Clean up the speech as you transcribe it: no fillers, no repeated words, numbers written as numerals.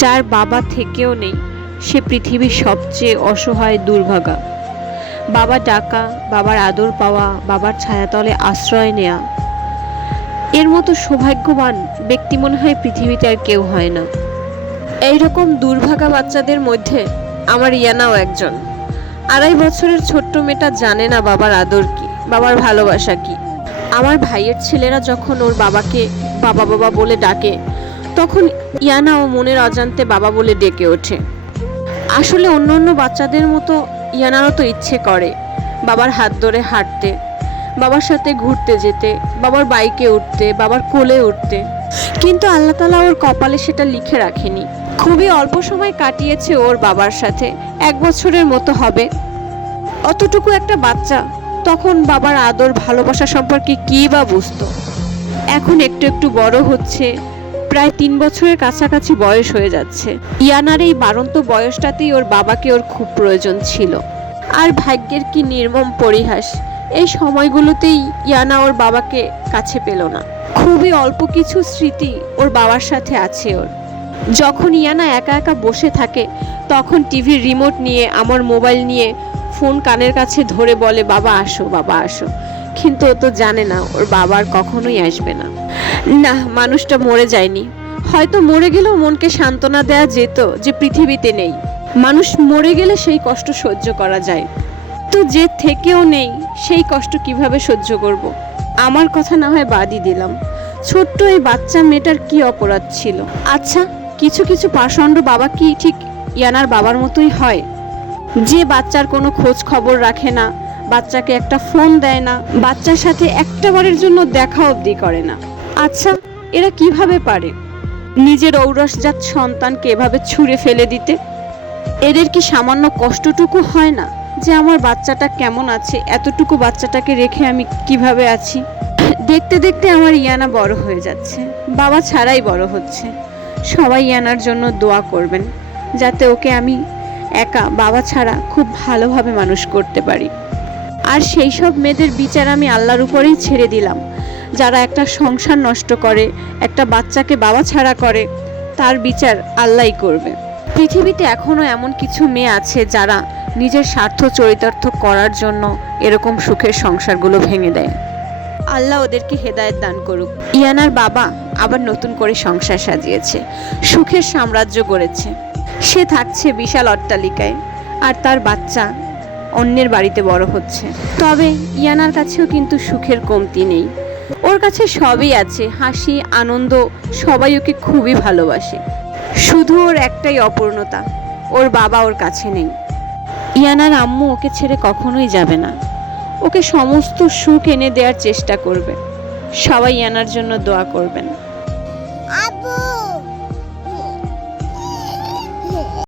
যার বাবা থেকেও নেই, সে পৃথিবীর সবচেয়ে অসহায় দুর্ভাগা। বাবা ডাকা, বাবার আদর পাওয়া, বাবার ছায়াতলে আশ্রয় নেয়া, এর মতো সৌভাগ্যবান ব্যক্তি মনে হয় পৃথিবীতে আর কেউ হয় না। এইরকম দুর্ভাগা বাচ্চাদের মধ্যে আমার ইয়ানাও একজন। 2.5 বছরের ছোট্ট মেয়েটা জানে না বাবার আদর কি, বাবার ভালোবাসা কি। আমার ভাইয়ের ছেলেরা যখন ওর বাবাকে বাবা বাবা বলে ডাকে, তখন ইয়ানাও মনের অজান্তে বাবা বলে ডেকে ওঠে। আসলে অন্য অন্য বাচ্চাদের মতো ইয়ানারও তো ইচ্ছে করে বাবার হাত ধরে হাঁটতে, বাবার সাথে ঘুরতে যেতে, বাবার বাইকে উঠতে, বাবার কোলে উঠতে, কিন্তু আল্লাহ তাআলা ওর কপালে সেটা লিখে রাখেনি। খুবই অল্প সময় কাটিয়েছে ওর বাবার সাথে, 1 বছরের মতো হবে। অতটুকু একটা বাচ্চা তখন বাবার আদর ভালোবাসা সম্পর্কে কী বা বুঝতো। এখন একটু একটু বড় হচ্ছে, প্রায় 3 বছরের কাছাকাছি বয়স হয়ে যাচ্ছে। ইয়ানার এই বাড়ন্ত বয়সটাতেই ওর বাবাকে ওর খুব প্রয়োজন ছিল। আর ভাগ্যের কি নির্মম পরিহাস, এই সময়গুলোতেই ইয়ানা ওর বাবাকে কাছে পেল না। খুবই অল্প কিছু স্মৃতি ওর বাবার সাথে আছে ওর। যখন ইয়ানা একা একা বসে থাকে, তখন টিভির রিমোট নিয়ে, আমার মোবাইল নিয়ে ফোন কানের কাছে ধরে বলে, বাবা আসো, বাবা আসো। কিন্তু ও তো জানে না ওর বাবার কখনোই আসবে না। না, মানুষটা মরে যায়নি। হয়তো মরে গেলেও মনকে সান্ত্বনা দেয়া যেত যে পৃথিবীতে নেই। মানুষ মরে গেলে সেই কষ্ট সহ্য করা যায়, তো যে থেকেও নেই সেই কষ্ট কিভাবে সহ্য করব। আমার কথা না হয় বাদই দিলাম, ছোট্ট এই বাচ্চা মেয়েটার কি অপরাধ ছিল? আচ্ছা, কিছু কিছু পাষণ্ড বাবা কি ঠিক ইয়ানার বাবার মতোই হয়, যে বাচ্চার কোনো খোঁজ খবর রাখে না, বাচ্চাকে একটা ফোন দেয় না, বাচ্চার সাথে একটাবারের জন্য দেখা অবধি করে না? আচ্ছা, এরা কিভাবে পারে নিজের ঔরসজাত সন্তানকে এভাবে ছুঁড়ে ফেলে দিতে? এদের কি সামান্য কষ্টটুকু হয় না যে আমার বাচ্চাটা কেমন আছে, এতটুকু বাচ্চাটাকে রেখে আমি কিভাবে আছি? দেখতে দেখতে আমার ইয়ানা বড় হয়ে যাচ্ছে, বাবা ছাড়াই বড় হচ্ছে। সবাই ইয়ানার জন্য দোয়া করবেন, যাতে ওকে আমি একা বাবা ছাড়া খুব ভালোভাবে মানুষ করতে পারি। আর সেই সব মেয়েদের বিচার আমি আল্লাহর উপরেই ছেড়ে দিলাম, যারা একটা সংসার নষ্ট করে, একটা বাচ্চাকে বাবা ছাড়া করে, তার বিচার আল্লাহই করবে। পৃথিবীতে এখনও এমন কিছু মেয়ে আছে যারা নিজের স্বার্থ চরিতার্থ করার জন্য এরকম সুখের সংসারগুলো ভেঙে দেয়। আল্লাহ ওদেরকে হেদায়েত দান করুক। ইয়ানার বাবা আবার নতুন করে সংসার সাজিয়েছে, সুখের সাম্রাজ্য গড়েছে। সে থাকছে বিশাল অট্টালিকায়, আর তার বাচ্চা অন্যের বাড়িতে বড় হচ্ছে। তবে ইয়ানার কাছেও কিন্তু সুখের কমতি নেই। ওর কাছে সবই আছে, হাসি, আনন্দ, সবাই ওকে খুবই ভালোবাসে। শুধু ওর একটাই অপূর্ণতা, ওর বাবা ওর কাছে নেই। ইয়ানার আম্মু ওকে ছেড়ে কখনোই যাবে না, ওকে সমস্ত সুখ এনে দেওয়ার চেষ্টা করবে। সবাই ইয়ানার জন্য দোয়া করবেন।